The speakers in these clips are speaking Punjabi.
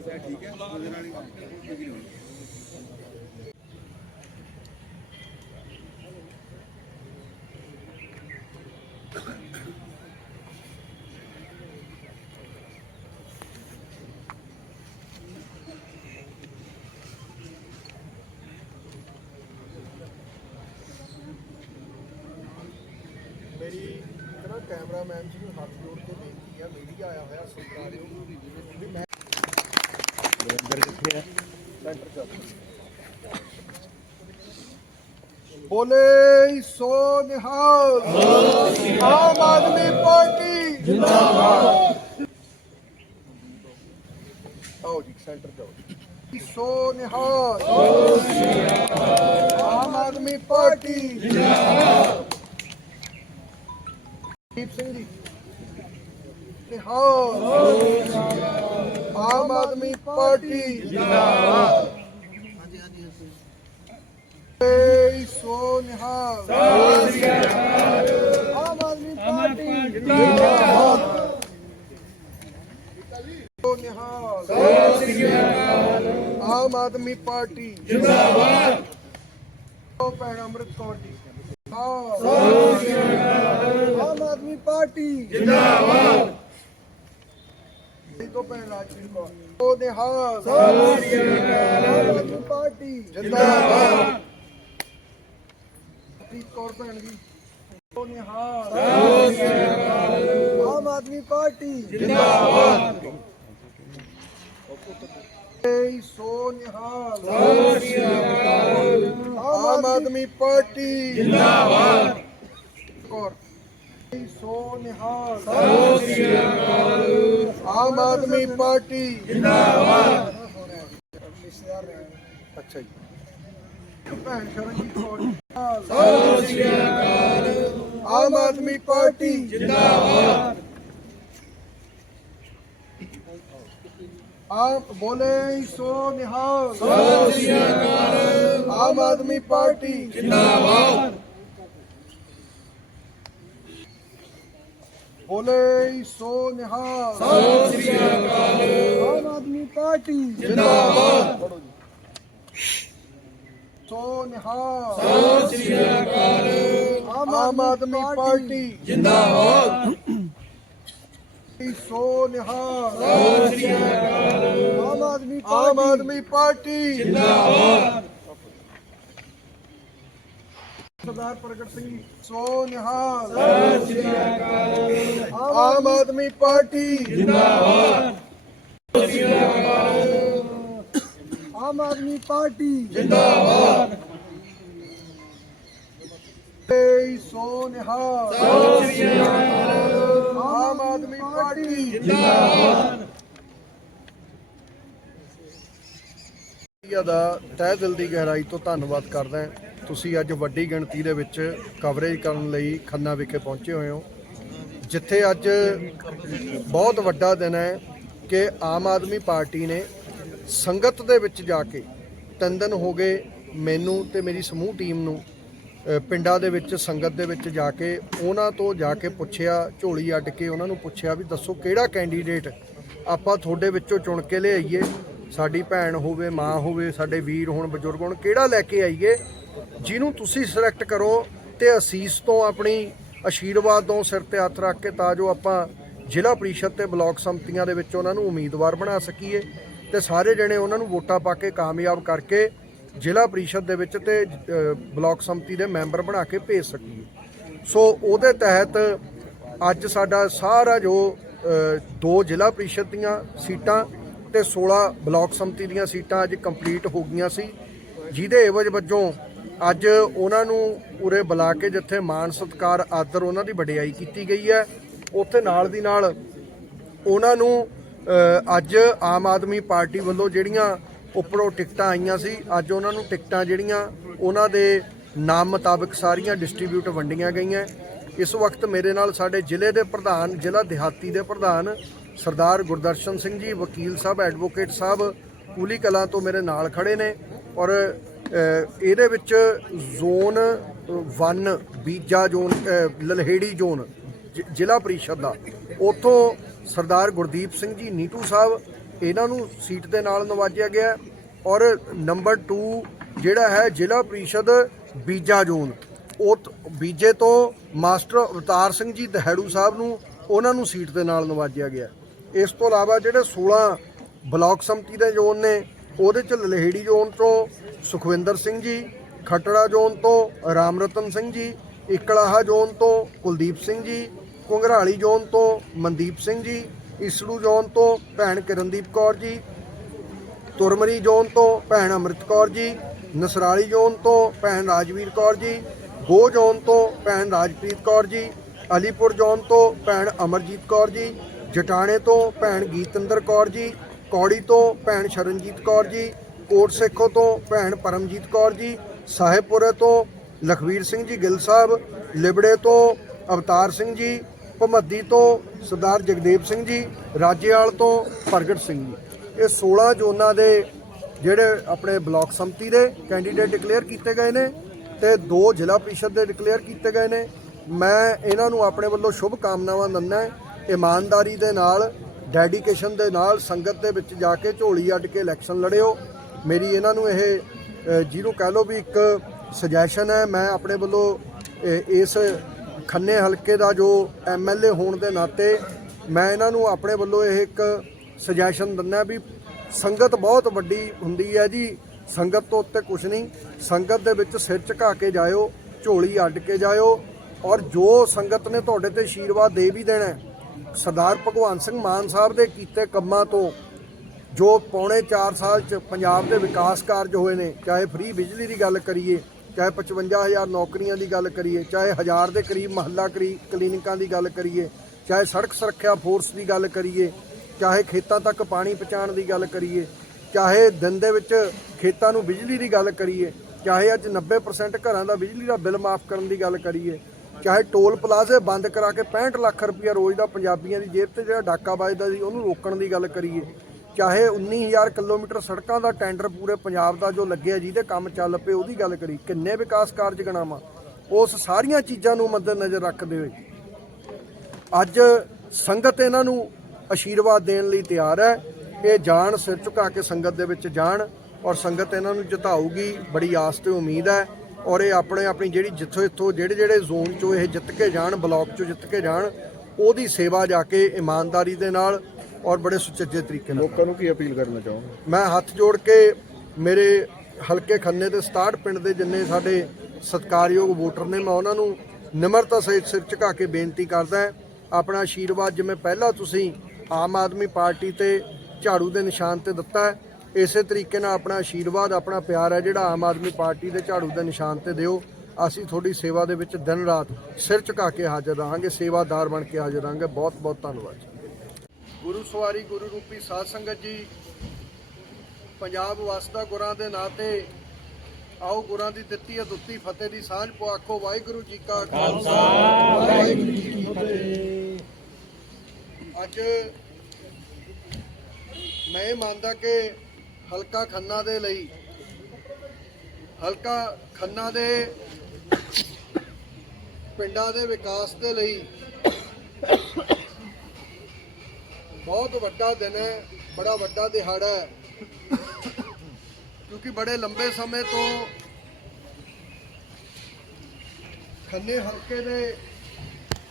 ਠੀਕ ਮੇਰੀ ਨਾ ਕੈਮਰਾਮੈਨ ਜੀ ਨੂੰ ਹੱਥ ਜੋੜ ਕੇ ਬੇਨਤੀ ਆ ਮੀਡੀਆ ਆਇਆ ਹੋਇਆ ਸੁਣਵਾ ਲਿਓ ਵੀ ਮੈਂ ਅੰਦਰ ਕਿੱਥੇ ਆ ਸੈਂਟਰ ਚ ਬੋਲੇ ਸੋ ਨਿਹਾਲ। ਆਮ ਆਦਮੀ ਪਾਰਟੀ। ਜਿੰਦਾਬਾਦ ਆਓ ਜੀ, ਸੈਂਟਰ ਚ ਸੋ ਨਿਹਾਲ। ਆਮ ਆਦਮੀ ਪਾਰਟੀ। ਜਿੰਦਾਬਾਦ ਦੀਪ ਸਿੰਘ ਜੀ। ਨਿਹਾਲ। ਆਮ ਆਦਮੀ ਪਾਰਟੀ। ਜਿੰਦਾਬਾਦ। ਆਮ ਆਦਮੀ ਪਾਰਟੀ। ਜਿੰਦਾਬਾਦ। ਨਿਹਾਲ ਆਮ ਆਦਮੀ ਪਾਰਟੀ। ਜਿੰਦਾਬਾਦ। ਸੋ ਭੈਣ ਅੰਮ੍ਰਿਤ ਕੌਰ ਜੀ। ਹਾਂ ਆਮ ਆਦਮੀ ਪਾਰਟੀ। ਜਿੰਦਾਬਾਦ। ਤੋਂ ਰਾਜਵੀਰ ਕੌਰ ਸੋ ਨਿਹਾਲ ਆਮ ਆਦਮੀ ਪਾਰਟੀ। ਜਿੰਦਾਬਾਦ। ਪ੍ਰੀਤ ਕੌਰ ਭੈਣ ਜੀ। ਸੋ ਨਿਹਾਲ ਆਮ ਆਦਮੀ ਪਾਰਟੀ। ਜਿੰਦਾਬਾਦ। ਏ ਸੋ ਨਿਹਾਲ। ਆਮ ਆਦਮੀ ਪਾਰਟੀ। ਜਿੰਦਾਬਾਦ। ਕੌਰ। ਏ ਸੋ ਨਿਹਾਲ ਆਮ ਆਦਮੀ ਪਾਰਟੀ ਜਿੰਦਾਬਾਦ ਅੱਛਾ ਜੀ ਭੈਣ ਸ਼ਰਨਜੀਤ ਕੌਰ ਜੀ। ਆਮ ਆਦਮੀ ਪਾਰਟੀ ਜਿੰਦਾਬਾਦ ਆਪ ਬੋਲੇ ਸੋ ਨਿਹਾਲ ਆਮ ਆਦਮੀ ਪਾਰਟੀ ਜਿੰਦਾਬਾਦ ਬੋਲੇ ਸੋ ਨਿਹਾਲ। ਆਮ ਆਦਮੀ ਪਾਰਟੀ। ਜਿੰਦਾਬਾਦ। ਸੋ ਨਿਹਾਲ। ਆਮ ਆਦਮੀ ਪਾਰਟੀ। ਜਿੰਦਾਬਾਦ। ਸੋ ਨਿਹਾਲ। ਆਮ ਆਦਮੀ ਆਮ ਆਦਮੀ ਪਾਰਟੀ। ਜਿੰਦਾਬਾਦ। ਸਰਦਾਰ ਪ੍ਰਗਟ ਸਿੰਘ ਸੋ ਨਿਹਾਲ। ਆਮ ਆਦਮੀ ਪਾਰਟੀ। ਜਿੰਦਾਬਾਦ ਆਮ ਆਦਮੀ ਪਾਰਟੀ। ਜਿੰਦਾਬਾਦ ਸੋ ਨਿਹਾਲ। ਆਮ ਆਦਮੀ ਪਾਰਟੀ। ਜਿੰਦਾਬਾਦ ਦਾ ਤਹਿ ਦਿਲ ਦੀ ਗਹਿਰਾਈ ਤੋਂ ਧੰਨਵਾਦ ਕਰਦਾ ਹਾਂ। ਤੁਸੀਂ ਅੱਜ ਵੱਡੀ ਗਿਣਤੀ ਦੇ ਵਿੱਚ ਕਵਰੇਜ ਕਰਨ ਲਈ ਖੰਨਾ ਵਿਖੇ ਪਹੁੰਚੇ ਹੋਏ ਹੋ। ਜਿੱਥੇ ਅੱਜ ਬਹੁਤ ਵੱਡਾ ਦਿਨ ਹੈ ਕਿ ਆਮ ਆਦਮੀ ਪਾਰਟੀ ਨੇ ਸੰਗਤ ਦੇ ਵਿੱਚ ਜਾ ਕੇ ਤਿੰਨ ਦਿਨ ਹੋ ਗਏ ਮੈਨੂੰ ਤੇ ਮੇਰੀ ਸਮੂਹ ਟੀਮ ਨੂੰ ਪਿੰਡਾਂ ਦੇ ਵਿੱਚ, ਸੰਗਤ ਦੇ ਵਿੱਚ ਜਾ ਕੇ ਉਹਨਾਂ ਤੋਂ ਜਾ ਕੇ ਪੁੱਛਿਆ, ਝੋਲੀ ਅੱਡ ਕੇ ਉਹਨਾਂ ਨੂੰ ਪੁੱਛਿਆ ਵੀ ਦੱਸੋ ਕਿਹੜਾ ਕੈਂਡੀਡੇਟ ਆਪਾਂ ਤੁਹਾਡੇ ਵਿੱਚੋਂ ਚੁਣ ਕੇ ਲਿਆਈਏ। ਸਾਡੀ ਭੈਣ ਹੋਵੇ, ਮਾਂ ਹੋਵੇ, ਸਾਡੇ ਵੀਰ ਹੋਣ, ਬਜ਼ੁਰਗ ਹੋਣ, ਕਿਹੜਾ ਲੈ ਕੇ ਆਈਏ? ਜਿਹਨੂੰ ਤੁਸੀਂ ਸਿਲੈਕਟ ਕਰੋ ਤੇ ਅਸੀਸ ਤੋਂ ਆਪਣੀ ਆਸ਼ੀਰਵਾਦ ਤੋਂ ਸਿਰ ਤੇ ਹੱਥ ਰੱਖ ਕੇ ਤਾਂ ਜੋ ਆਪਾਂ ਜ਼ਿਲ੍ਹਾ ਪ੍ਰੀਸ਼ਦ ਤੇ ਬਲਾਕ ਸੰਮਤੀਆਂ ਦੇ ਵਿੱਚ ਉਹਨਾਂ ਨੂੰ ਉਮੀਦਵਾਰ ਬਣਾ ਸਕੀਏ ਤੇ ਸਾਰੇ ਜਣੇ ਉਹਨਾਂ ਨੂੰ ਵੋਟਾਂ ਪਾ ਕੇ ਕਾਮਯਾਬ ਕਰਕੇ ਜ਼ਿਲ੍ਹਾ ਪ੍ਰੀਸ਼ਦ ਦੇ ਵਿੱਚ ਤੇ ਬਲਾਕ ਸੰਮਤੀ ਦੇ ਮੈਂਬਰ ਬਣਾ ਕੇ ਭੇਜ ਸਕੀਏ। ਸੋ ਉਹਦੇ ਤਹਿਤ ਅੱਜ ਸਾਡਾ ਸਾਰਾ ਜੋ ਦੋ ਜ਼ਿਲ੍ਹਾ ਪ੍ਰੀਸ਼ਦ ਦੀਆਂ ਸੀਟਾਂ ਤੇ 16 ਬਲਾਕ ਸੰਮਤੀ ਦੀਆਂ ਸੀਟਾਂ ਅੱਜ ਕੰਪਲੀਟ ਹੋ ਗਈਆਂ ਸੀ। ਜਿਹਦੇ ਏਵਜ ਵਜੋਂ ਅੱਜ ਉਹਨਾਂ ਨੂੰ ਉਰੇ ਬੁਲਾ ਕੇ ਜਿੱਥੇ ਮਾਣ, ਸਤਕਾਰ, ਆਦਰ ਉਹਨਾਂ ਦੀ ਵਡਿਆਈ ਕੀਤੀ ਗਈ ਹੈ। ਉੱਥੇ ਨਾਲ ਦੀ ਨਾਲ ਉਹਨਾਂ ਨੂੰ ਅੱਜ ਆਮ ਆਦਮੀ ਪਾਰਟੀ ਵੱਲੋਂ ਜਿਹੜੀਆਂ ਉੱਪਰੋਂ ਟਿਕਟਾਂ ਆਈਆਂ ਸੀ, ਅੱਜ ਉਹਨਾਂ ਨੂੰ ਟਿਕਟਾਂ ਜਿਹੜੀਆਂ ਉਹਨਾਂ ਦੇ ਨਾਮ ਮੁਤਾਬਕ ਸਾਰੀਆਂ ਡਿਸਟ੍ਰੀਬਿਊਟ ਵੰਡੀਆਂ ਗਈਆਂ। ਇਸ ਵਕਤ ਮੇਰੇ ਨਾਲ ਸਾਡੇ ਜ਼ਿਲ੍ਹੇ ਦੇ ਪ੍ਰਧਾਨ, ਜ਼ਿਲ੍ਹਾ ਦਿਹਾਤੀ ਦੇ ਪ੍ਰਧਾਨ ਸਰਦਾਰ ਗੁਰਦਰਸ਼ਨ ਸਿੰਘ ਜੀ, ਵਕੀਲ ਸਾਹਿਬ, ਐਡਵੋਕੇਟ ਸਾਹਿਬ, ਕੂਲੀ ਕਲਾਂ ਤੋਂ ਮੇਰੇ ਨਾਲ ਖੜੇ ਨੇ ਔਰ ਇਹਦੇ ਵਿੱਚ ਜ਼ੋਨ 1 ਬੀਜਾ ਜ਼ੋਨ ਅ, ਲਲਹੇੜੀ ਜ਼ੋਨ ਜ- ਜ਼ਿਲ੍ਹਾ ਪ੍ਰੀਸ਼ਦ ਦਾ। ਉੱਥੋਂ ਸਰਦਾਰ ਗੁਰਦੀਪ ਸਿੰਘ ਜੀ ਨੀਟੂ ਸਾਹਿਬ ਇਹਨਾਂ ਨੂੰ ਸੀਟ ਦੇ ਨਾਲ ਨਵਾਜਿਆ ਗਿਆ ਔਰ ਨੰਬਰ 2 ਜਿਹੜਾ ਹੈ ਜ਼ਿਲ੍ਹਾ ਪ੍ਰੀਸ਼ਦ ਬੀਜਾ ਜ਼ੋਨ। ਉਹ ਬੀਜੇ ਤੋਂ ਮਾਸਟਰ ਅਵਤਾਰ ਸਿੰਘ ਜੀ ਦਹੜੂ ਸਾਹਿਬ ਨੂੰ ਉਹਨਾਂ ਨੂੰ ਸੀਟ ਦੇ ਨਾਲ ਨਵਾਜਿਆ ਗਿਆ। ਇਸ ਤੋਂ ਇਲਾਵਾ ਜਿਹੜੇ 16 ਬਲਾਕ ਸੰਮਤੀ ਦੇ ਜ਼ੋਨ ਨੇ ਉਹਦੇ ਚ ਲਲਹੇੜੀ ਜ਼ੋਨ ਤੋਂ ਸੁਖਵਿੰਦਰ ਸਿੰਘ ਜੀ, ਖਟੜਾ ਜ਼ੋਨ ਤੋਂ ਰਾਮਰਤਨ ਸਿੰਘ ਜੀ, ਇਕਲਾਹਾ ਜ਼ੋਨ ਤੋਂ ਕੁਲਦੀਪ ਸਿੰਘ ਜੀ ਕੁੰਗਰਾਲੀ ਜ਼ੋਨ ਤੋਂ ਮਨਦੀਪ ਸਿੰਘ ਜੀ ਇਸੜੂ ਜ਼ੋਨ ਤੋਂ ਭੈਣ ਕਿਰਨਦੀਪ ਕੌਰ ਜੀ, ਤੁਰਮਰੀ ਜ਼ੋਨ ਤੋਂ ਭੈਣ ਅੰਮ੍ਰਿਤ ਕੌਰ ਜੀ, ਨਸਰਾਲੀ ਜ਼ੋਨ ਤੋਂ ਭੈਣ ਰਾਜਵੀਰ ਕੌਰ ਜੀ, ਗੋ ਜ਼ੋਨ ਤੋਂ ਭੈਣ ਰਾਜਪ੍ਰੀਤ ਕੌਰ ਜੀ, ਅਲੀਪੁਰ ਜ਼ੋਨ ਤੋਂ ਭੈਣ ਅਮਰਜੀਤ ਕੌਰ ਜੀ, ਜਟਾਣੇ ਤੋਂ ਭੈਣ ਗੀਤਿੰਦਰ ਕੌਰ ਜੀ ਕੌੜੀ ਤੋਂ ਭੈਣ ਸ਼ਰਨਜੀਤ ਕੌਰ ਜੀ, ਕੋਟ ਸੇਖੋ ਤੋਂ ਭੈਣ ਪਰਮਜੀਤ ਕੌਰ ਜੀ, ਸਾਹਿਬਪੁਰੇ ਤੋਂ ਲਖਵੀਰ ਸਿੰਘ ਜੀ ਗਿੱਲ ਸਾਹਿਬ, ਲਿਬੜੇ ਤੋਂ ਅਵਤਾਰ ਸਿੰਘ ਜੀ, ਭਮੱਦੀ ਤੋਂ ਸਰਦਾਰ ਜਗਦੇਵ ਸਿੰਘ ਜੀ, ਰਾਜੇਵਾਲ ਤੋਂ ਪ੍ਰਗਟ ਸਿੰਘ ਜੀ। ਇਹ 16 ਜ਼ੋਨਾਂ ਦੇ ਜਿਹੜੇ ਆਪਣੇ ਬਲਾਕ ਸੰਮਤੀ ਦੇ ਕੈਂਡੀਡੇਟ ਡਿਕਲੇਅਰ ਕੀਤੇ ਗਏ ਨੇ ਤੇ ਦੋ ਜ਼ਿਲ੍ਹਾ ਪ੍ਰੀਸ਼ਦ ਦੇ ਡਿਕਲੇਅਰ ਕੀਤੇ ਗਏ ਨੇ। ਮੈਂ ਇਹਨਾਂ ਨੂੰ ਆਪਣੇ ਵੱਲੋਂ ਸ਼ੁਭ ਕਾਮਨਾਵਾਂ ਦਿੰਦਾ ਇਮਾਨਦਾਰੀ ਦੇ ਨਾਲ ਡੈਡੀਕੇਸ਼ਨ ਦੇ ਨਾਲ ਸੰਗਤ ਦੇ ਵਿੱਚ ਜਾ ਕੇ ਝੋਲੀ ਅੱਡ ਕੇ ਇਲੈਕਸ਼ਨ ਲੜਿਓ। ਮੇਰੀ ਇਹਨਾਂ ਨੂੰ ਇਹ ਜਿਹਨੂੰ ਕਹਿ ਲਓ ਵੀ ਇੱਕ ਸੁਜੈਸ਼ਨ ਹੈ, ਮੈਂ ਆਪਣੇ ਵੱਲੋਂ ਇਸ ਖੰਨੇ ਹਲਕੇ ਦਾ ਜੋ ਐਮਐਲਏ ਹੋਣ ਦੇ ਨਾਤੇ ਮੈਂ ਇਹਨਾਂ ਨੂੰ ਆਪਣੇ ਵੱਲੋਂ ਇਹ ਇੱਕ ਸੁਜੈਸ਼ਨ ਦਿੰਦਾ ਵੀ ਸੰਗਤ ਬਹੁਤ ਵੱਡੀ ਹੁੰਦੀ ਹੈ ਜੀ। ਸੰਗਤ ਤੋਂ ਉੱਤੇ ਕੁਝ ਨਹੀਂ, ਸੰਗਤ ਦੇ ਵਿੱਚ ਸਿਰ ਝੁਕਾ ਕੇ ਜਾਇਓ, ਝੋਲੀ ਅੱਡ ਕੇ ਜਾਇਓ ਔਰ ਜੋ ਸੰਗਤ ਨੇ ਤੁਹਾਡੇ ਤੇ ਆਸ਼ੀਰਵਾਦ ਦੇ ਵੀ ਦੇਣਾ ਸਰਦਾਰ ਭਗਵੰਤ ਸਿੰਘ ਮਾਨ ਸਾਹਿਬ ਦੇ ਕੀਤੇ ਕੰਮਾਂ ਤੋਂ, ਜੋ ਪੌਣੇ 4 ਸਾਲ ਚ ਪੰਜਾਬ ਦੇ ਵਿਕਾਸ ਕਾਰਜ ਹੋਏ ਨੇ, ਚਾਹੇ ਫ੍ਰੀ ਬਿਜਲੀ ਦੀ ਗੱਲ ਕਰੀਏ, ਚਾਹੇ 55000 ਨੌਕਰੀਆਂ ਦੀ ਗੱਲ ਕਰੀਏ, ਚਾਹੇ ਹਜ਼ਾਰ ਦੇ ਕਰੀਬ ਮਹੱਲਾ ਕਰੀ ਕਲੀਨਿਕਾਂ ਦੀ ਗੱਲ ਕਰੀਏ, ਚਾਹੇ ਸੜਕ ਸੁਰੱਖਿਆ ਫੋਰਸ ਦੀ ਗੱਲ ਕਰੀਏ, ਚਾਹੇ ਖੇਤਾਂ ਤੱਕ ਪਾਣੀ ਪਹੁੰਚਾਉਣ ਦੀ ਗੱਲ ਕਰੀਏ, ਚਾਹੇ ਦਿਨ ਦੇ ਵਿੱਚ ਖੇਤਾਂ ਨੂੰ ਬਿਜਲੀ ਦੀ ਗੱਲ ਕਰੀਏ, ਚਾਹੇ ਅੱਜ 90% ਘਰਾਂ ਦਾ ਬਿਜਲੀ ਦਾ ਬਿੱਲ ਮਾਫ ਕਰਨ ਦੀ ਗੱਲ ਕਰੀਏ ਚਾਹੇ ਟੋਲ ਪਲਾਜ਼ੇ ਬੰਦ ਕਰਾ ਕੇ 65 ਲੱਖ ਰੁਪਇਆ ਰੋਜ਼ ਦਾ ਪੰਜਾਬੀਆਂ ਦੀ ਜੇਬ ਤੇ ਜਿਹੜਾ ਡਾਕਾ ਵੱਜਦਾ ਸੀ, ਉਹਨੂੰ ਰੋਕਣ ਦੀ ਗੱਲ ਕਰੀਏ। ਚਾਹੇ 19000 ਕਿਲੋਮੀਟਰ ਸੜਕਾਂ ਦਾ ਟੈਂਡਰ ਪੂਰੇ ਪੰਜਾਬ ਦਾ ਜੋ ਲੱਗਿਆ, ਜਿਹਦੇ ਕੰਮ ਚੱਲ ਪਏ, ਉਹਦੀ ਗੱਲ ਕਰੀ ਕਿੰਨੇ ਵਿਕਾਸ ਕਾਰਜ ਗਣਾਵਾਂ, ਉਸ ਸਾਰੀਆਂ ਚੀਜ਼ਾਂ ਨੂੰ ਮੱਦੇਨਜ਼ਰ ਰੱਖਦੇ ਹੋਏ। ਅੱਜ ਸੰਗਤ ਇਹਨਾਂ ਨੂੰ ਆਸ਼ੀਰਵਾਦ ਦੇਣ ਲਈ ਤਿਆਰ ਹੈ। ਇਹ ਜਾਣ, ਸਿਰ ਝੁਕਾ ਕੇ ਸੰਗਤ ਦੇ ਵਿੱਚ ਜਾਣ ਔਰ ਸੰਗਤ ਇਹਨਾਂ ਨੂੰ ਜਿਤਾਊਗੀ, ਬੜੀ ਆਸ ਤੇ ਉਮੀਦ ਹੈ। ਔਰ ਇਹ ਆਪਣੇ ਆਪਣੀ ਜਿਹੜੀ ਜਿੱਥੋਂ ਇੱਥੋਂ ਜਿਹੜੇ ਜਿਹੜੇ ਜ਼ੋਨ ਚੋਂ ਇਹ ਜਿੱਤ ਕੇ ਜਾਣ ਬਲਾਕ ਚੋਂ ਜਿੱਤ ਕੇ ਜਾਣ ਉਹਦੀ ਸੇਵਾ ਜਾ ਕੇ ਇਮਾਨਦਾਰੀ ਦੇ ਨਾਲ ਔਰ ਬੜੇ ਸੁਚੱਜੇ ਤਰੀਕੇ ਨਾਲ। ਲੋਕਾਂ ਨੂੰ ਕੀ ਅਪੀਲ ਕਰਨਾ ਚਾਹੋਗੇ? ਮੈਂ ਹੱਥ ਜੋੜ ਕੇ ਮੇਰੇ ਹਲਕੇ ਖੰਨੇ ਦੇ 67 ਪਿੰਡ ਦੇ ਜਿੰਨੇ ਸਾਡੇ ਸਤਿਕਾਰਯੋਗ ਵੋਟਰ ਨੇ ਮੈਂ ਉਹਨਾਂ ਨੂੰ ਨਿਮਰਤਾ ਸਹਿਤ ਸਿਰ ਝੁਕਾ ਕੇ ਬੇਨਤੀ ਕਰਦਾ ਆਪਣਾ ਆਸ਼ੀਰਵਾਦ ਜਿਵੇਂ ਪਹਿਲਾਂ ਤੁਸੀਂ ਆਮ ਆਦਮੀ ਪਾਰਟੀ ਤੇ ਝਾੜੂ ਦੇ ਨਿਸ਼ਾਨ ਤੇ ਦਿੱਤਾ ਹੈ ਇਸੇ ਤਰੀਕੇ ਨਾਲ ਆਪਣਾ ਆਸ਼ੀਰਵਾਦ ਆਪਣਾ ਪਿਆਰ ਹੈ ਜਿਹੜਾ ਆਮ ਆਦਮੀ ਪਾਰਟੀ ਦੇ ਝਾੜੂ ਦੇ ਨਿਸ਼ਾਨ ਤੇ ਦਿਓ। ਅਸੀਂ ਤੁਹਾਡੀ ਸੇਵਾ ਦੇ ਵਿੱਚ ਦਿਨ ਰਾਤ ਸਿਰ ਝੁਕਾ ਕੇ ਹਾਜ਼ਰ ਰਹਾਂਗੇ, ਸੇਵਾਦਾਰ ਬਣ ਕੇ ਹਾਜ਼ਰ ਰਹਾਂਗੇ। ਬਹੁਤ ਬਹੁਤ ਧੰਨਵਾਦ ਜੀ। ਗੁਰੂ ਸਵਾਰੀ, ਗੁਰੂ ਰੂਪੀ ਸਾਧ ਸੰਗਤ ਜੀ, ਪੰਜਾਬ ਵਸਦਾ ਗੁਰਾਂ ਦੇ ਨਾਂ 'ਤੇ ਆਓ, ਗੁਰਾਂ ਦੀ ਦਿੱਤੀ ਅਦੁੱਤੀ ਫਤਿਹ ਦੀ ਸਾਂਝ ਪੁਆਖੋ। ਵਾਹਿਗੁਰੂ ਜੀ ਕਾ ਖਾਲਸਾ। ਵਾਹਿਗੁਰੂ ਜੀ ਕੀ ਫਤਿਹ। ਅੱਜ ਮੈਂ ਇਹ ਮੰਨਦਾ ਕਿ ਹਲਕਾ ਖੰਨਾ ਦੇ ਲਈ, ਹਲਕਾ ਖੰਨਾ ਦੇ ਪਿੰਡਾਂ ਦੇ ਵਿਕਾਸ ਦੇ ਲਈ ਬਹੁਤ ਵੱਡਾ ਦਿਨ ਹੈ, ਬੜਾ ਵੱਡਾ ਦਿਹਾੜਾ ਹੈ। ਕਿਉਂਕਿ ਬੜੇ ਲੰਬੇ ਸਮੇਂ ਤੋਂ ਖੰਨੇ ਹਲਕੇ ਦੇ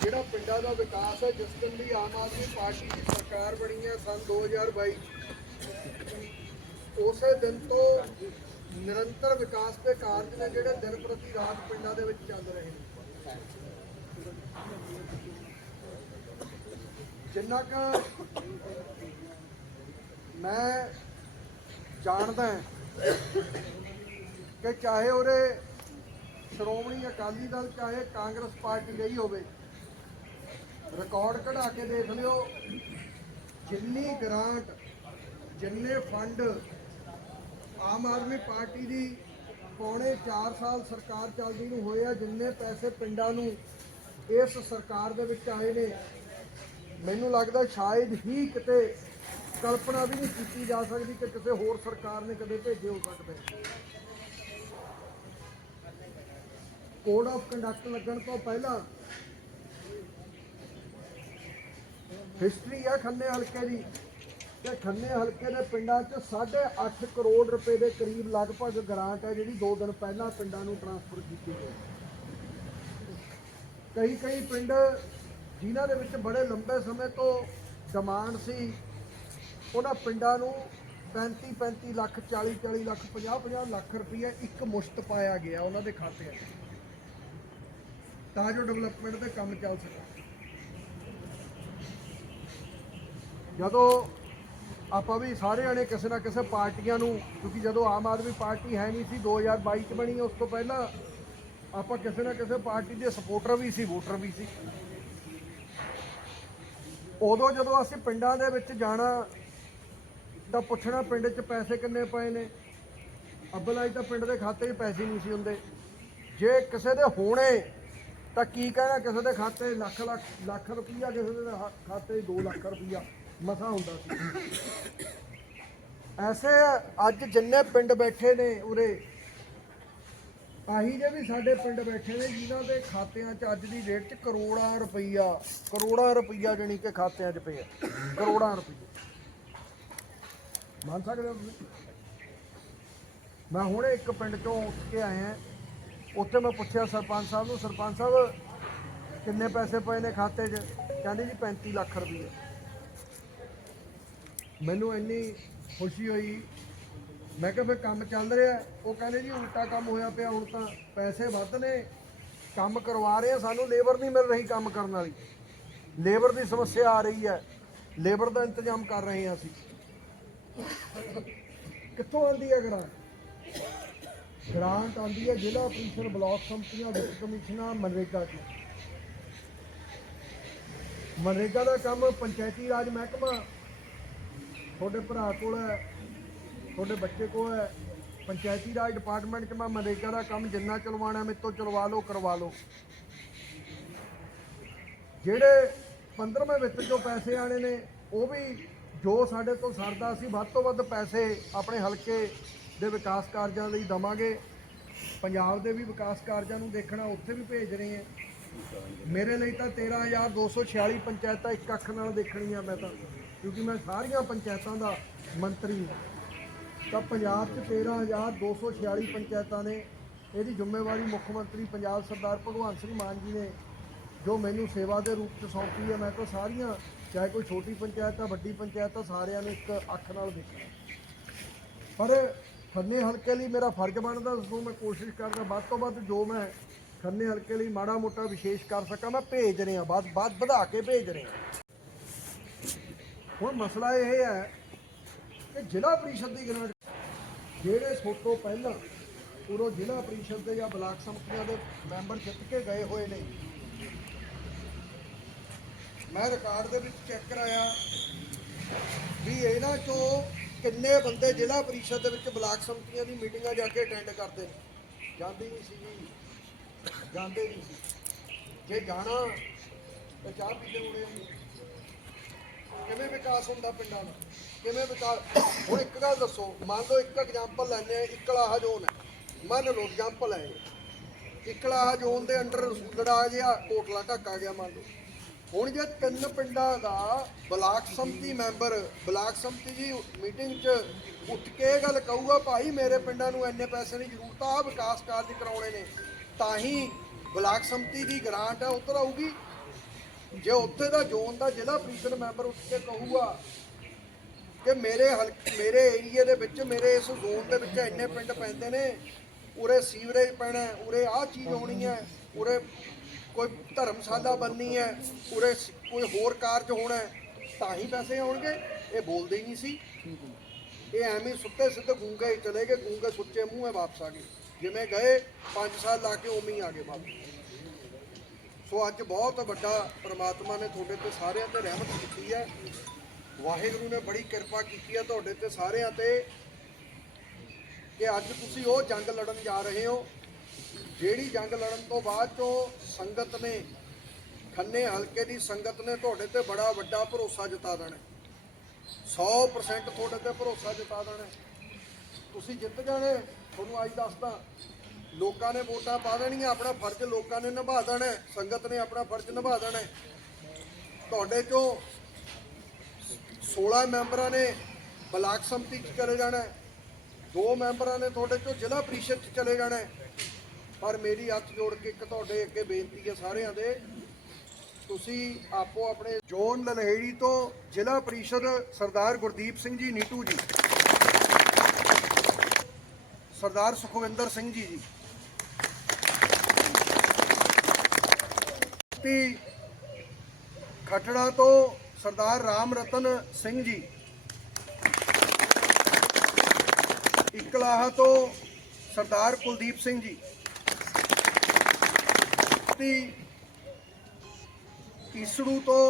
ਜਿਹੜਾ ਪਿੰਡਾਂ ਦਾ ਵਿਕਾਸ ਹੈ, ਜਿਸ ਦਿਨ ਦੀ ਆਮ ਆਦਮੀ ਪਾਰਟੀ ਦੀ ਸਰਕਾਰ ਬਣੀ ਹੈ, ਸਨ 2022 ਉਸੇ ਦਿਨ ਤੋਂ ਨਿਰੰਤਰ ਵਿਕਾਸ ਦੇ ਕਾਰਜ ਨੇ ਜਿਹੜੇ ਦਿਨ ਪ੍ਰਤੀ ਰਾਤ ਪਿੰਡਾਂ ਦੇ ਵਿੱਚ ਚੱਲ ਰਹੇ ਨੇ। ਜਿੰਨਾ ਕੁ ਮੈਂ ਜਾਣਦਾ ਕਿ ਚਾਹੇ ਉਹਦੇ ਸ਼੍ਰੋਮਣੀ ਅਕਾਲੀ ਦਲ, ਚਾਹੇ ਕਾਂਗਰਸ ਪਾਰਟੀ ਲਈ ਹੋਵੇ, ਰਿਕਾਰਡ ਕਢਾ ਕੇ ਦੇਖ ਲਿਓ, ਜਿੰਨੀ ਗ੍ਰਾਂਟ, ਜਿੰਨੇ ਫੰਡ ਆਮ ਆਦਮੀ ਪਾਰਟੀ ਦੀ ਪੌਣੇ 4 ਸਾਲ ਸਰਕਾਰ ਚੱਲਦੀ ਨੂੰ ਹੋਏ ਆ, ਜਿੰਨੇ ਪੈਸੇ ਪਿੰਡਾਂ ਨੂੰ ਇਸ ਸਰਕਾਰ ਦੇ ਵਿੱਚ ਆਏ ਨੇ, ਮੈਨੂੰ ਲੱਗਦਾ ਸ਼ਾਇਦ ਹੀ ਕਿਤੇ ਕਲਪਨਾ ਵੀ ਨਹੀਂ ਕੀਤੀ ਜਾ ਸਕਦੀ ਕਿ ਕਿਸੇ ਹੋਰ ਸਰਕਾਰ ਨੇ ਕਦੇ ਭੇਜੇ ਹੋ ਸਕਦੇ। ਕੋਡ ਆਫ ਕੰਡਕਟ ਲੱਗਣ ਤੋਂ ਪਹਿਲਾਂ ਹਿਸਟਰੀ ਆ ਖੰਨੇ ਹਲਕੇ ਦੀ। ਤੇ ਖੰਨੇ ਹਲਕੇ ਦੇ ਪਿੰਡਾਂ 'ਚ 8.5 ਕਰੋੜ ਰੁਪਏ ਦੇ ਕਰੀਬ ਲਗਭਗ ਗ੍ਰਾਂਟ ਹੈ ਜਿਹੜੀ 2 ਦਿਨ ਪਹਿਲਾਂ ਪਿੰਡਾਂ ਨੂੰ ਟ੍ਰਾਂਸਫਰ ਕੀਤੀ ਗਈ। ਕਈ ਕਈ ਪਿੰਡ ਜਿਨ੍ਹਾਂ ਦੇ ਵਿੱਚ ਬੜੇ ਲੰਬੇ ਸਮੇਂ ਤੋਂ ਡਿਮਾਂਡ ਸੀ, ਉਹਨਾਂ ਪਿੰਡਾਂ ਨੂੰ 35 35 ਲੱਖ 40 40 ਲੱਖ 50 50 ਲੱਖ ਰੁਪਏ ਇੱਕ ਮੁਸ਼ਤ ਪਾਇਆ ਗਿਆ ਉਹਨਾਂ ਦੇ ਖਾਤੇ 'ਚ। ਤਾਂ ਜੋ ਡਿਵੈਲਪਮੈਂਟ ਦੇ ਕੰਮ ਚੱਲ ਸਕਣ ਜਦੋਂ ਆਪਾਂ ਵੀ ਸਾਰੇ ਜਣੇ ਕਿਸੇ ਨਾ ਕਿਸੇ ਪਾਰਟੀਆਂ ਨੂੰ, ਕਿਉਂਕਿ ਜਦੋਂ ਆਮ ਆਦਮੀ ਪਾਰਟੀ ਹੈ ਨਹੀਂ ਸੀ 2022 ਚ ਬਣੀ, ਉਸ ਤੋਂ ਪਹਿਲਾਂ ਆਪਾਂ ਕਿਸੇ ਨਾ ਕਿਸੇ ਪਾਰਟੀ ਦੇ ਸਪੋਰਟਰ ਵੀ ਸੀ ਵੋਟਰ ਵੀ ਸੀ। ਉਦੋਂ ਜਦੋਂ ਅਸੀਂ ਪਿੰਡਾਂ ਦੇ ਵਿੱਚ ਜਾਣਾ, ਤਾਂ ਪੁੱਛਣਾ ਪਿੰਡ 'ਚ ਪੈਸੇ ਕਿੰਨੇ ਪਏ ਨੇ। ਅੱਬਲਾਈ ਤਾਂ ਪਿੰਡ ਦੇ ਖਾਤੇ 'ਚ ਪੈਸੇ ਨਹੀਂ ਸੀ ਹੁੰਦੇ। ਜੇ ਕਿਸੇ ਦੇ ਹੋਣੇ, ਤਾਂ ਕੀ ਕਹਿਣਾ ਕਿਸੇ ਦੇ ਖਾਤੇ? ਲੱਖ ਲੱਖ ਲੱਖ ਰੁਪਈਆ ਕਿਸੇ ਦੇ ਖਾਤੇ 'ਚ 2 ਲੱਖ ਰੁਪਈਆ। ਮਸਾ ਹੁੰਦਾ ਸੀ। ਐਸੇ ਅੱਜ ਜਿੰਨੇ ਪਿੰਡ ਬੈਠੇ ਨੇ ਉਰੇ, ਆਹੀ ਜੇ ਵੀ ਸਾਡੇ ਪਿੰਡ ਬੈਠੇ ਨੇ ਜਿਨ੍ਹਾਂ ਦੇ ਖਾਤਿਆਂ 'ਚ ਅੱਜ ਦੀ ਡੇਟ 'ਚ ਕਰੋੜਾਂ ਰੁਪਈਆ ਕਰੋੜਾਂ ਰੁਪਈਆ ਜਾਣੀ ਕਿ ਖਾਤਿਆਂ 'ਚ ਪਿਆ ਕਰੋੜਾਂ ਰੁਪਈਆ। ਮੰਨ ਸਕਦੇ ਹੋ ਤੁਸੀਂ? ਮੈਂ ਹੁਣੇ ਇੱਕ ਪਿੰਡ ਤੋਂ ਉੱਠ ਕੇ ਆਇਆ ਉੱਥੇ ਮੈਂ ਪੁੱਛਿਆ ਸਰਪੰਚ ਸਾਹਿਬ ਨੂੰ, ਸਰਪੰਚ ਸਾਹਿਬ, ਕਿੰਨੇ ਪੈਸੇ ਪਏ ਨੇ ਖਾਤੇ 'ਚ? ਕਹਿੰਦੇ ਜੀ 35 ਲੱਖ ਰੁਪਏ ਮੈਨੂੰ ਇੰਨੀ ਖੁਸ਼ੀ ਹੋਈ। ਮੈਂ ਕਿਹਾ, ਫਿਰ ਕੰਮ ਚੱਲ ਰਿਹਾ ਉਹ ਕਹਿੰਦੇ, ਜੀ, ਉਲਟਾ ਕੰਮ ਹੋਇਆ ਪਿਆ, ਹੁਣ ਤਾਂ ਪੈਸੇ ਵੱਧ ਨੇ। ਕੰਮ ਕਰਵਾ ਰਹੇ ਆ, ਸਾਨੂੰ ਲੇਬਰ ਨਹੀਂ ਮਿਲ ਰਹੀ ਕੰਮ ਕਰਨ ਵਾਲੀ। ਲੇਬਰ ਦੀ ਸਮੱਸਿਆ ਆ ਰਹੀ ਹੈ। ਲੇਬਰ ਦਾ ਇੰਤਜ਼ਾਮ ਕਰ ਰਹੇ ਹਾਂ ਅਸੀਂ। ਕਿੱਥੋਂ ਆਉਂਦੀ ਹੈ ਗ੍ਰਾਂਟ ਗ੍ਰਾਂਟ ਆਉਂਦੀ ਹੈ ਜ਼ਿਲ੍ਹਾ ਪ੍ਰੀਸ਼ਦ ਬਲਾਕ ਸੰਪਤੀਆਂ ਵਿੱਚ, ਕਮਿਸ਼ਨਾਂ ਮਨਰੇਗਾ ਦੀ ਮਨਰੇਗਾ ਦਾ ਕੰਮ ਪੰਚਾਇਤੀ ਰਾਜ ਮਹਿਕਮਾ ਤੁਹਾਡੇ ਭਰਾ ਕੋਲ ਹੈ, ਤੁਹਾਡੇ ਬੱਚੇ ਕੋਲ ਹੈ, ਪੰਚਾਇਤੀ ਰਾਜ ਡਿਪਾਰਟਮੈਂਟ 'ਚ ਮੈਂ ਮਨਰੇਗਾ ਦਾ ਕੰਮ ਜਿੰਨਾ ਚਲਵਾਣਾ ਮੇਰੇ ਤੋਂ ਚਲਵਾ ਲਓ, ਕਰਵਾ ਲਓ। ਜਿਹੜੇ 15ਵੇਂ ਵਿੱਚ ਜੋ ਪੈਸੇ ਆਣੇ ਨੇ, ਉਹ ਵੀ ਜੋ ਸਾਡੇ ਤੋਂ ਸਰਦਾ ਸੀ, ਵੱਧ ਤੋਂ ਵੱਧ ਪੈਸੇ ਆਪਣੇ ਹਲਕੇ ਦੇ ਵਿਕਾਸ ਕਾਰਜਾਂ ਲਈ ਦਵਾਂਗੇ। ਪੰਜਾਬ ਦੇ ਵੀ ਵਿਕਾਸ ਕਾਰਜਾਂ ਨੂੰ ਦੇਖਣਾ, ਉੱਥੇ ਵੀ ਭੇਜ ਰਹੇ ਹਾਂ। ਮੇਰੇ ਲਈ ਤਾਂ 13246 ਪੰਚਾਇਤਾਂ ਇੱਕ ਅੱਖ ਨਾਲ ਦੇਖਣੀਆਂ ਮੈਂ ਤਾਂ। ਕਿਉਂਕਿ ਮੈਂ ਸਾਰੀਆਂ ਪੰਚਾਇਤਾਂ ਦਾ ਮੰਤਰੀ ਹਾਂ। ਤਾਂ ਪੰਜਾਬ 'ਚ 13246 ਪੰਚਾਇਤਾਂ ਨੇ, ਇਹਦੀ ਜ਼ਿੰਮੇਵਾਰੀ ਮੁੱਖ ਮੰਤਰੀ ਪੰਜਾਬ ਸਰਦਾਰ ਭਗਵੰਤ ਸਿੰਘ ਮਾਨ ਜੀ ਨੇ, ਜੋ ਮੈਨੂੰ ਸੇਵਾ ਦੇ ਰੂਪ 'ਚ ਸੌਂਪੀ ਹੈ। ਮੈਂ ਤਾਂ ਸਾਰੀਆਂ, ਚਾਹੇ ਕੋਈ ਛੋਟੀ ਪੰਚਾਇਤ ਆ, ਵੱਡੀ ਪੰਚਾਇਤ ਆ, ਸਾਰਿਆਂ ਨੂੰ ਇੱਕ ਅੱਖ ਨਾਲ ਦੇਖਿਆ ਪਰ ਖੰਨੇ ਹਲਕੇ ਲਈ ਮੇਰਾ ਫਰਜ਼ ਬਣਦਾ, ਉਸ ਨੂੰ ਮੈਂ ਕੋਸ਼ਿਸ਼ ਕਰਦਾ, ਵੱਧ ਤੋਂ ਵੱਧ ਜੋ ਮੈਂ ਖੰਨੇ ਹਲਕੇ ਲਈ ਮਾੜਾ ਮੋਟਾ ਵਿਸ਼ੇਸ਼ ਕਰ ਸਕਾਂ, ਮੈਂ ਭੇਜ ਰਿਹਾ, ਵੱਧ ਵੱਧ ਵਧਾ ਕੇ ਭੇਜ ਰਿਹਾ। ਹੁਣ ਮਸਲਾ ਇਹ ਹੈ ਕਿ ਜ਼ਿਲ੍ਹਾ ਪ੍ਰੀਸ਼ਦ ਦੀ ਗ੍ਰਾਂਟ ਜਿਹੜੇ ਸੋਤੋਂ ਪਹਿਲਾਂ ਉਰੋਂ ਜ਼ਿਲ੍ਹਾ ਪ੍ਰੀਸ਼ਦ ਦੇ ਜਾਂ ਬਲਾਕ ਸੰਮਤੀਆਂ ਦੇ ਮੈਂਬਰ ਜਿੱਤ ਕੇ ਗਏ ਹੋਏ ਨੇ। ਮੈਂ ਰਿਕਾਰਡ ਦੇ ਵਿੱਚ ਚੈੱਕ ਕਰਾਇਆ ਵੀ ਇਹਨਾਂ ਚੋਂ ਕਿੰਨੇ ਬੰਦੇ ਜ਼ਿਲ੍ਹਾ ਪ੍ਰੀਸ਼ਦ ਦੇ ਵਿੱਚ ਬਲਾਕ ਸੰਮਤੀਆਂ ਦੀ ਮੀਟਿੰਗਾਂ ਜਾ ਕੇ ਅਟੈਂਡ ਕਰਦੇ ਨੇ। ਜਾਂਦੇ ਨਹੀਂ ਸੀ ਜੀ। ਜਾਂਦੇ ਨਹੀਂ ਸੀ। ਜੇ ਜਾਣਾ ਤਾਂ ਚਾਹ ਪੀਤੇ ਹੋਣੇ ਕਿਵੇਂ ਵਿਕਾਸ ਹੁੰਦਾ ਪਿੰਡਾਂ ਦਾ? ਕਿਵੇਂ ਵਿਕਾਸ ਹੁਣ ਇੱਕ ਗੱਲ ਦੱਸੋ, ਮੰਨ ਲਓ ਇੱਕ ਐਗਜ਼ਾਮਪਲ ਲੈਂਦੇ ਆ ਇਕਲਾਹਾ ਜ਼ੋਨ ਹੈ। ਮੰਨ ਲਓ ਐਗਜ਼ਾਮਪਲ ਹੈ ਇਹ। ਇਕਲਾਹਾ ਜ਼ੋਨ ਦੇ ਅੰਡਰ ਲੜਾ ਜਿਹਾ ਕੋਟਲਾ ਢੱਕਾ ਗਿਆ, ਮੰਨ ਲਓ। ਹੁਣ ਜੇ ਤਿੰਨ ਪਿੰਡਾਂ ਦਾ ਬਲਾਕ ਸੰਮਤੀ ਮੈਂਬਰ, ਬਲਾਕ ਸੰਮਤੀ ਦੀ ਮੀਟਿੰਗ 'ਚ ਉੱਠ ਕੇ ਇਹ ਗੱਲ ਕਹੂਗਾ, ਭਾਈ, ਮੇਰੇ ਪਿੰਡਾਂ ਨੂੰ ਇੰਨੇ ਪੈਸੇ ਦੀ ਜ਼ਰੂਰਤ ਆ ਵਿਕਾਸ ਕਾਰਜ ਕਰਾਉਣੇ ਨੇ। ਤਾਂ ਹੀ ਬਲਾਕ ਸੰਮਤੀ ਦੀ ਗ੍ਰਾਂਟ ਹੈ ਉੱਧਰ ਆਊਗੀ। ਜੇ ਉੱਥੇ ਦਾ ਜ਼ੋਨ ਦਾ ਜ਼ਿਲ੍ਹਾ ਪ੍ਰੀਸ਼ਦ ਮੈਂਬਰ ਉੱਠ ਕੇ ਕਹੂਗਾ ਕਿ ਮੇਰੇ ਹਲਕੇ, ਮੇਰੇ ਏਰੀਆ ਦੇ ਵਿੱਚ, ਮੇਰੇ ਇਸ ਜ਼ੋਨ ਦੇ ਵਿੱਚ ਇੰਨੇ ਪਿੰਡ ਪੈਂਦੇ ਨੇ, ਉਰੇ ਸੀਵਰੇਜ ਪੈਣਾ ਉਰੇ ਆਹ ਚੀਜ਼ ਹੋਣੀ ਹੈ, ਉਰੇ ਕੋਈ ਧਰਮਸ਼ਾਲਾ ਬਣਨੀ ਹੈ, ਉਰੇ ਕੋਈ ਹੋਰ ਕਾਰਜ ਹੋਣਾ ਤਾਂ ਹੀ ਪੈਸੇ ਆਉਣਗੇ। ਇਹ ਬੋਲਦੇ ਹੀ ਨਹੀਂ ਸੀ। ਇਹ ਐਵੇਂ ਸੁੱਤੇ ਸਿੱਧੇ ਗੂੰਗੇ ਚਲੇ ਗਏ, ਗੂੰਗੇ ਸੁੱਚੇ ਮੂੰਹ ਹੈ ਵਾਪਸ ਆ ਗਏ। ਜਿਵੇਂ ਗਏ 5 ਸਾਲ ਲਾ ਕੇ ਉਵੇਂ ਹੀ ਆ ਗਏ ਵਾਪਸ। ਸੋ ਅੱਜ ਬਹੁਤ ਵੱਡਾ ਪ੍ਰਮਾਤਮਾ ਨੇ ਤੁਹਾਡੇ ਤੇ ਸਾਰਿਆਂ ਤੇ ਰਹਿਮਤ ਕੀਤੀ ਹੈ ਵਾਹਿਗੁਰੂ ਨੇ ਬੜੀ ਕਿਰਪਾ ਕੀਤੀ ਹੈ ਤੁਹਾਡੇ ਤੇ ਸਾਰਿਆਂ ਤੇ ਕਿ ਅੱਜ ਤੁਸੀਂ ਉਹ ਜੰਗ ਲੜਨ ਜਾ ਰਹੇ ਹੋ, ਜਿਹੜੀ ਜੰਗ ਲੜਨ ਤੋਂ ਬਾਅਦ ਚੋਂ ਸੰਗਤ ਨੇ, ਖੰਨੇ ਹਲਕੇ ਦੀ ਸੰਗਤ ਨੇ ਤੁਹਾਡੇ ਤੇ ਬੜਾ ਵੱਡਾ ਭਰੋਸਾ ਜਤਾ ਦੇਣਾ ਹੈ। 100% ਤੁਹਾਡੇ ਤੇ ਭਰੋਸਾ ਜਤਾ ਦੇਣਾ ਤੁਸੀਂ ਜਿੱਤ ਜਾਣੇ, ਤੁਹਾਨੂੰ ਅੱਜ ਦੱਸਦਾ ਲੋਕਾਂ ਨੇ ਵੋਟਾਂ ਪਾ ਦੇਣੀਆਂ, ਆਪਣਾ ਫਰਜ਼ ਲੋਕਾਂ ਨੇ ਨਿਭਾ ਦੇਣਾ ਸੰਗਤ ਨੇ ਆਪਣਾ ਫਰਜ਼ ਨਿਭਾ ਦੇਣਾ ਤੁਹਾਡੇ ਚੋਂ 16 ਮੈਂਬਰਾਂ ਨੇ ਬਲਾਕ ਸੰਮਤੀ 'ਚ ਚਲੇ ਜਾਣਾ ਦੋ ਮੈਂਬਰਾਂ ਨੇ ਤੁਹਾਡੇ ਚੋਂ ਜ਼ਿਲ੍ਹਾ ਪ੍ਰੀਸ਼ਦ 'ਚ ਚਲੇ ਜਾਣਾ ਪਰ ਮੇਰੀ ਹੱਥ ਜੋੜ ਕੇ ਇੱਕ ਤੁਹਾਡੇ ਅੱਗੇ ਬੇਨਤੀ ਹੈ ਸਾਰਿਆਂ ਦੇ, ਤੁਸੀਂ ਆਪੋ ਆਪਣੇ ਜੋਨ ਲਲਹੇੜੀ ਤੋਂ ਜ਼ਿਲ੍ਹਾ ਪ੍ਰੀਸ਼ਦ ਸਰਦਾਰ ਗੁਰਦੀਪ ਸਿੰਘ ਜੀ, ਨੀਟੂ ਜੀ, ਸਰਦਾਰ ਸੁਖਵਿੰਦਰ ਸਿੰਘ ਜੀ ਜੀ। ਤੇ ਖਟੜਾ ਤੋਂ ਸਰਦਾਰ ਰਾਮ ਰਤਨ ਸਿੰਘ ਜੀ ਇਕਲਾਹਾ ਤੋਂ ਸਰਦਾਰ ਕੁਲਦੀਪ ਸਿੰਘ ਜੀ ਤੇ ਈਸੜੂ ਤੋਂ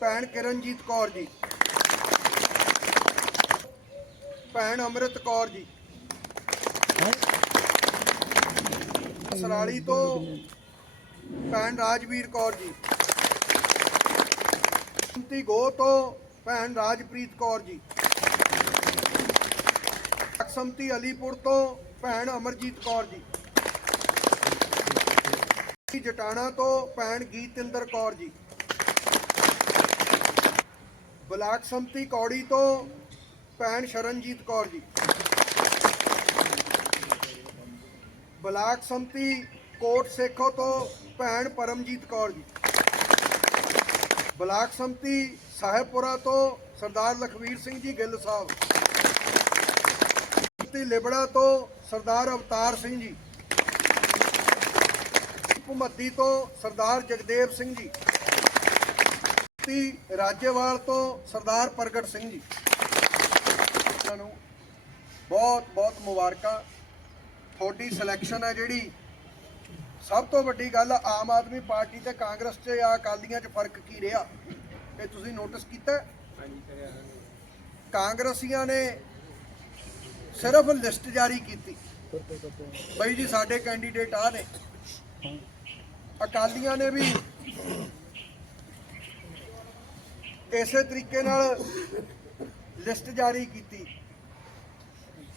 ਭੈਣ ਕਿਰਨਜੀਤ ਕੌਰ ਜੀ, ਭੈਣ ਅੰਮ੍ਰਿਤ ਕੌਰ ਜੀ, ਸਰਾਲੀ ਤੋਂ ਭੈਣ ਰਾਜਵੀਰ ਕੌਰ ਜੀ। ਸੰਤੀ ਗੋ ਤੋਂ ਭੈਣ ਰਾਜਪ੍ਰੀਤ ਕੌਰ ਜੀ। ਸੰਮਤੀ ਅਲੀਪੁਰ ਤੋਂ ਭੈਣ ਅਮਰਜੀਤ ਕੌਰ ਜੀ। ਜਟਾਣਾ ਤੋਂ ਭੈਣ ਗੀਤਿੰਦਰ ਕੌਰ ਜੀ। ਬਲਾਕ ਸੰਮਤੀ ਕੌੜੀ ਤੋਂ ਭੈਣ ਸ਼ਰਨਜੀਤ ਕੌਰ ਜੀ। ਬਲਾਕ ਸੰਮਤੀ ਕੋਟ ਸੇਖੋ ਤੋਂ ਭੈਣ ਪਰਮਜੀਤ ਕੌਰ ਜੀ। ਬਲਾਕ ਸੰਮਤੀ ਸਾਹਿਬਪੁਰਾ ਤੋਂ ਸਰਦਾਰ ਲਖਵੀਰ ਸਿੰਘ ਜੀ ਗਿੱਲ ਸਾਹਿਬ। ਸੰਮਤੀ ਲਿਬੜਾ ਤੋਂ ਸਰਦਾਰ ਅਵਤਾਰ ਸਿੰਘ ਜੀ। ਭੁਮੱਦੀ ਤੋਂ ਸਰਦਾਰ ਜਗਦੇਵ ਸਿੰਘ ਜੀ। ਤੀ ਰਾਜੇਵਾਲ ਤੋਂ ਸਰਦਾਰ ਪ੍ਰਗਟ ਸਿੰਘ ਜੀ। ਨੂੰ ਬਹੁਤ ਬਹੁਤ ਮੁਬਾਰਕਾਂ। ਤੁਹਾਡੀ ਸਿਲੈਕਸ਼ਨ ਹੈ ਜਿਹੜੀ ਸਭ ਤੋਂ ਵੱਡੀ ਗੱਲ, ਆਮ ਆਦਮੀ ਪਾਰਟੀ ਤੇ ਕਾਂਗਰਸ 'ਚ ਜਾਂ ਅਕਾਲੀਆਂ 'ਚ ਫ਼ਰਕ ਕੀ ਰਿਹਾ? ਇਹ ਤੁਸੀਂ ਨੋਟਿਸ ਕੀਤਾ? ਕਾਂਗਰਸੀਆਂ ਨੇ ਸਿਰਫ ਲਿਸਟ ਜਾਰੀ ਕੀਤੀ। ਬਈ ਜੀ, ਸਾਡੇ ਕੈਂਡੀਡੇਟ ਆ ਨੇ। ਅਕਾਲੀਆਂ ਨੇ ਵੀ ਇਸੇ ਤਰੀਕੇ ਨਾਲ ਲਿਸਟ ਜਾਰੀ ਕੀਤੀ।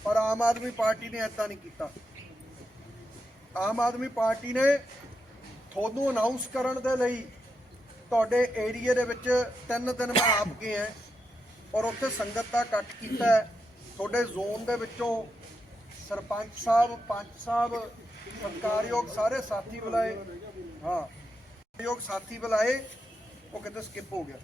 ਪਰ ਆਮ ਆਦਮੀ ਪਾਰਟੀ ਨੇ ਏਦਾਂ ਨਹੀਂ ਕੀਤਾ। ਆਮ ਆਦਮੀ ਪਾਰਟੀ ਨੇ ਤੁਹਾਨੂੰ ਅਨਾਉਂਸ ਕਰਨ ਦੇ ਲਈ ਤੁਹਾਡੇ ਏਰੀਆ ਦੇ ਵਿੱਚ ਤਿੰਨ ਦਿਨ ਮੈਂ ਆਪ ਗਏ ਹਾਂ ਔਰ ਉੱਥੇ ਸੰਗਤ ਦਾ ਇਕੱਠ ਕੀਤਾ ਤੁਹਾਡੇ ਜ਼ੋਨ ਦੇ ਵਿੱਚੋਂ ਸਰਪੰਚ ਸਾਹਿਬ, ਪੰਚ ਸਾਹਿਬ, ਸਤਿਕਾਰਯੋਗ ਸਾਰੇ ਸਾਥੀ ਬੁਲਾਏ। ਹਾਂ ਯੋਗ ਸਾਥੀ ਬੁਲਾਏ, ਉਹ ਕਿਤੇ ਸਕਿਪ ਹੋ ਗਿਆ।